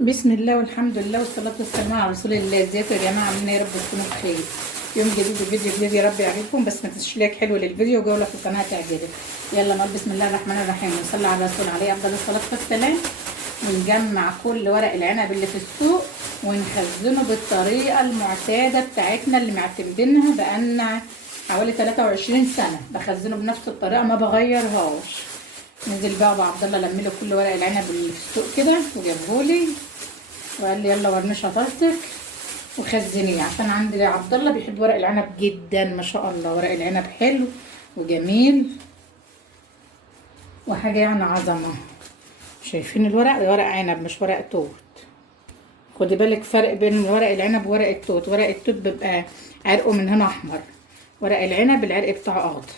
بسم الله والحمد لله والصلاة والسلام على رسول الله. ازيكم يا جماعة؟ عاملين ايه؟ يا رب تكونوا بخير. يوم جديد وفيديو جديد يا رب يعجبكم، بس ما تنسوش لايك حلو للفيديو وجولة في القناة تعجبك. يلا نقول بسم الله الرحمن الرحيم ونصلي على الرسول عليه افضل الصلاة والسلام. ونجمع كل ورق العنب اللي في السوق ونخزنه بالطريقة المعتادة بتاعتنا اللي معتمدينها بقالنا حوالي 23 سنة. بخزنه بنفس الطريقة ما بغيرهاش. نزل بقى ابو عبد الله لمله كل ورق العنب اللي في السوق كده وجابهولي وقال لي يلا ورني شطارتك وخزنيه، عشان عندي عبد الله بيحب ورق العنب جدا ما شاء الله. ورق العنب حلو وجميل وحاجه يعني عظمه. شايفين الورق؟ ده ورق عنب مش ورق توت. خدي بالك فرق بين ورق العنب وورق التوت. ورق التوت بيبقى عرقه من هنا احمر، ورق العنب العرق بتاعه اخضر.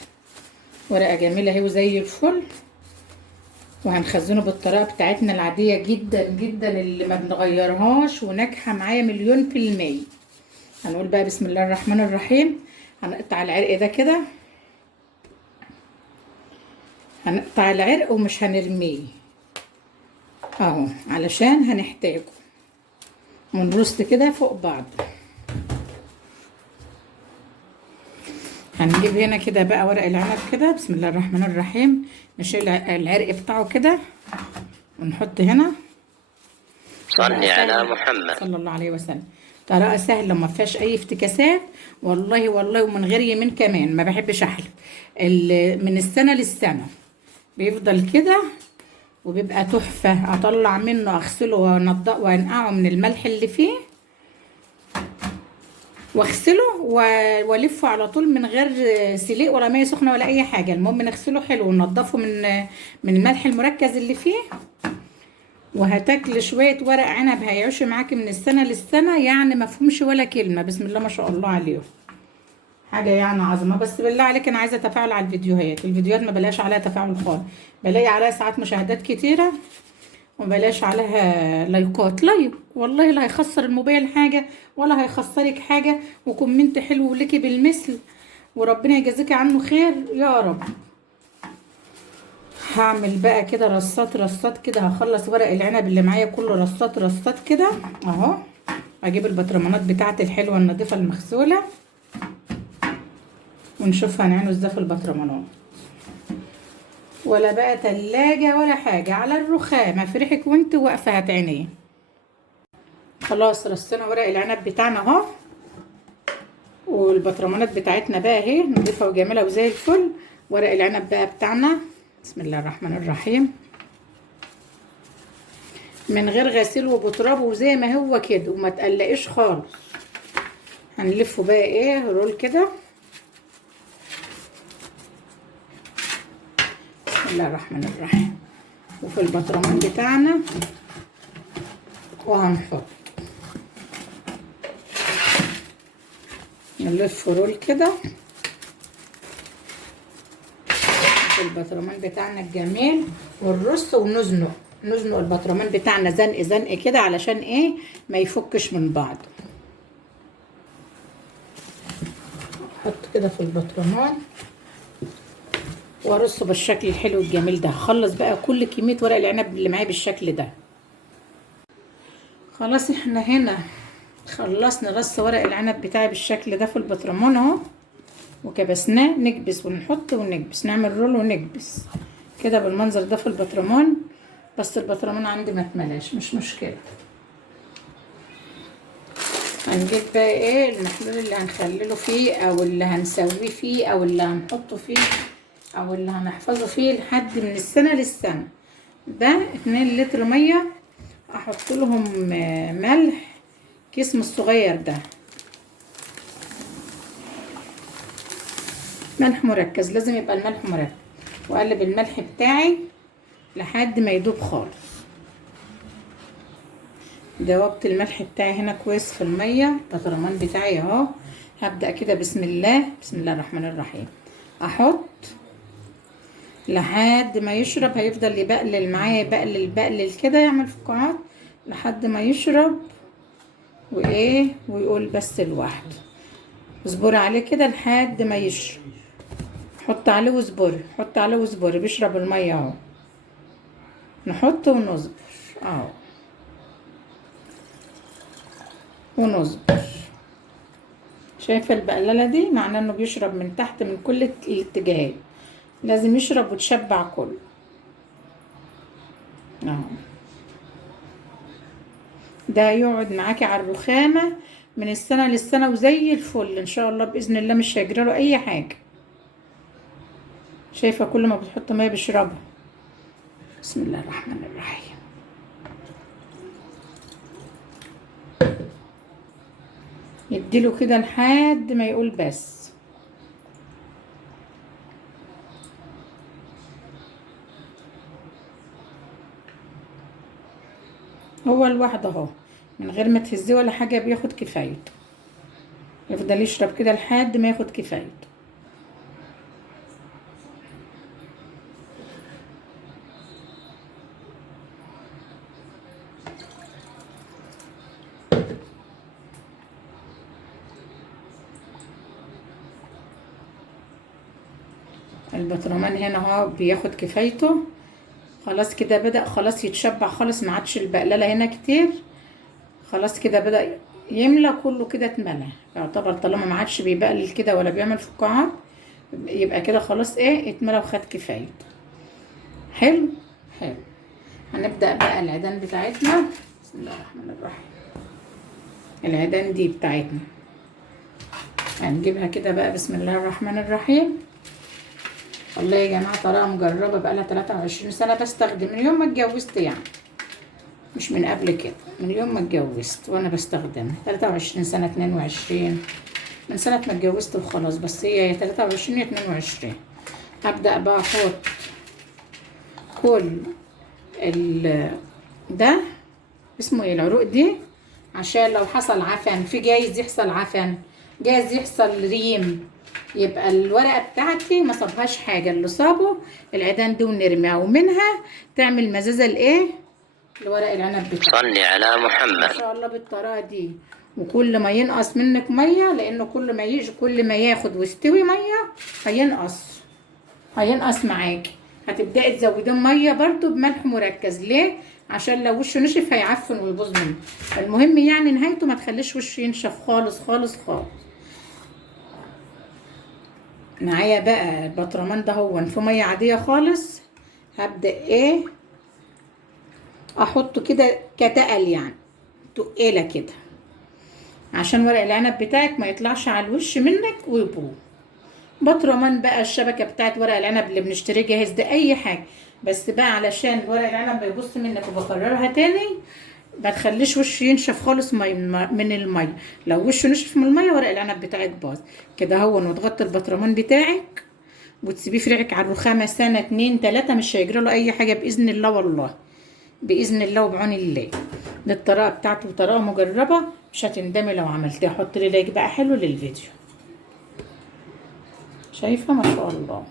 ورقه جميله اهي وزي الفل، وهنخزنه بالطريقه بتاعتنا العاديه جدا جدا اللي ما بنغيرهاش وناجحه معايا 1000000%. هنقول بقى بسم الله الرحمن الرحيم. هنقطع العرق ده كده، هنقطع العرق ومش هنرميه اهو علشان هنحتاجه، ونرص كده فوق بعض. هنجيب هنا كده بقى ورق العنب كده بسم الله الرحمن الرحيم، نشيل العرق بتاعه كده ونحط هنا. صلي على محمد صلى الله عليه وسلم. طريقة سهلة وما فيهاش أي افتكاسات، والله والله، ومن غير يمين كمان. ما بحبش أحلف. من السنة للسنة بيفضل كده وبيبقى تحفة. أطلع منه أغسله وأنقعه من الملح اللي فيه واغسله والفه على طول من غير سليق ولا ميه سخنه ولا اي حاجه. المهم نغسله حلو وننضفه من الملح المركز اللي فيه، وهتاكل شويه ورق عنب هيعيشوا معاكي من السنه للسنه، يعني ما فيهمش ولا كلمه. بسم الله ما شاء الله عليهم، حاجه يعني عظمه. بس بالله عليك انا عايزه تفاعل على الفيديوهات ما بلاش عليها تفاعل خالص. بلاقي عليها ساعات مشاهدات كتيره وبلاش عليها لايكات. لايك والله لا هيخسر الموبايل حاجه ولا هيخسرك حاجه، وكومنت حلو ليكي بالمثل وربنا يجازيكي عنه خير يا رب. هعمل بقى كده رصات كده. هخلص ورق العنب اللي معايا كله رصات كده اهو. اجيب البطرمانات بتاعتي الحلوه النظيفه المغسوله ونشوف هنعمله ازاي في البطرمانات. ولا بقى تلاجة ولا حاجة، على الرخامة في ريحك وانت واقفة هتعينيه. خلاص رصينا ورق العنب بتاعنا اهو، والبطرمانات بتاعتنا بقى اهي نضيفة وجميلة وزي الفل. ورق العنب بقى بتاعنا بسم الله الرحمن الرحيم من غير غسيل وبتراب وزي ما هو كده وما تقلقيش خالص. هنلفه بقى ايه رول كده بسم الله الرحمن الرحيم وفي البطرمان بتاعنا، وهنحط نلف رول كده في البطرمان بتاعنا الجميل ونرص ونزنق البطرمان بتاعنا زنق كده علشان ايه ما يفكش من بعض. احط كده في البطرمان وارصه بالشكل الحلو الجميل ده. هخلص بقى كل كميه ورق العنب اللي معايا بالشكل ده. خلاص احنا هنا خلصنا رص ورق العنب بتاعي بالشكل ده في البطرمان اهو، وكبسناه. نكبس ونحط ونكبس، نعمل رول ونكبس كده بالمنظر ده في البطرمان. بس البطرمان عندي ما اتملاش مش مشكله. هنجيب بقى ايه المحلول اللي هنخلله فيه او اللي هنسويه فيه او اللي هنحطه فيه او اللي هنحفظه فيه لحد من السنه للسنه. ده 2 لتر ميه احط لهم ملح كيس الصغير ده، ملح مركز، لازم يبقى الملح مركز. واقلب الملح بتاعي لحد ما يدوب خالص. دوبت الملح بتاعي هنا كويس في الميه. البطرمان بتاعي اهو. هبدا كده بسم الله الرحمن الرحيم احط لحد ما يشرب. هيفضل يبقلل معايا يبقلل كده، يعمل فقاعات لحد ما يشرب وايه ويقول بس لوحده. اصبري عليه كده لحد ما يشرب. حط عليه واصبري. بيشرب الميه اهو. نحط ونصبر اهو. ونصبر. شايفه البقلله دي معناه انه بيشرب من تحت من كل الاتجاهات، لازم يشرب وتشبع كله اهو. ده يقعد معاكي على الرخامه من السنه للسنه وزي الفل ان شاء الله باذن الله، مش هيجراله اي حاجه. شايفه كل ما بتحط ميه بيشربها. بسم الله الرحمن الرحيم. يديله كده لحد ما يقول بس. هو لوحده اهو من غير ما تهزيه ولا حاجه بياخد كفايته، يفضل يشرب كده لحد ما ياخد كفايته. البطرمان هنا اهو بياخد كفايته خلاص كده، بدأ خلاص يتشبع خالص، ما عادش البقلله هنا كتير، خلاص كده بدأ يملى كله كده، اتملى يعتبر طالما ما عادش بيبقلل كده ولا بيعمل فقاعات، يبقى كده خلاص ايه اتملى وخد كفايته. حلو حلو. هنبدأ بقى العيدان بتاعتنا. بسم الله الرحمن الرحيم. العيدان دي بتاعتنا هنجيبها كده بقى. بسم الله الرحمن الرحيم. والله يا جماعه طريقه مجربه بقالها 23 سنه بستخدم، من يوم ما اتجوزت يعني، مش من قبل كده، من يوم ما اتجوزت وانا بستخدمها. 23 سنه، 22 من سنه ما اتجوزت وخلاص، بس هي يا 23 يا 22. هبدا بقى احط كل ده اسمه ايه العروق دي، عشان لو حصل عفن، في جايز يحصل عفن، جايز يحصل ريم، يبقى الورقه بتاعتي ما صابهاش حاجه، اللي صابه العيدان دي ونرميها، ومنها تعمل مزازه لايه لورق العنب بتاعك. صلي على محمد. ان شاء الله بالطريقه دي. وكل ما ينقص منك ميه، لانه كل ما ياخد ويستوي ميه هينقص معاكي، هتبداي تزودين ميه برضو بملح مركز. ليه؟ عشان لو وشه نشف هيعفن ويبوظ منه. المهم يعني نهايته ما تخليش وشه ينشف خالص خالص خالص. معايا بقى البطرمان ده هو في ميه عاديه خالص. هبدا ايه احطه كده كتقل، يعني تقيله كده، عشان ورق العنب بتاعك ما يطلعش على الوش منك ويبوظ. بطرمان بقى الشبكه بتاعت ورق العنب اللي بنشتريه جاهز ده، اي حاجه، بس بقى علشان ورق العنب ما يبص منك، وبكررها تاني ما تخليش وشه ينشف خالص من الميه. لو وشه نشف من الميه ورق العنب بتاعك باظ. كده هو وتغطي البطرمان بتاعك وتسيبيه في ريحك على الرخامه سنه 2 3، مش هيجرى له اي حاجه باذن الله، والله باذن الله وبعون الله. دي الطريقه بتاعته، طريقه مجربه مش هتندمي لو عملتيها. حط لي لايك بقى حلو للفيديو. شايفه ما شاء الله.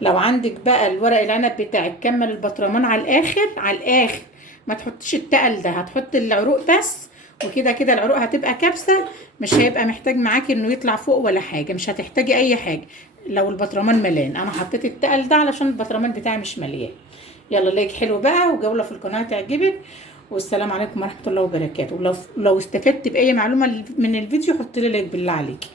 لو عندك بقى الورق العنب بتاعك كمل البطرمان على الاخر على الاخر، ما تحطيش التقل ده، هتحط العروق بس، وكده كده العروق هتبقى كبسه، مش هيبقى محتاج معاكي انه يطلع فوق ولا حاجه، مش هتحتاجي اي حاجه لو البطرمان مليان. انا حطيت التقل ده علشان البطرمان بتاعي مش مليان. يلا لايك حلو بقى وجوله في القناه تعجبك، والسلام عليكم ورحمه الله وبركاته. ولو استفدت باي معلومه من الفيديو حط لي لايك بالله عليكي.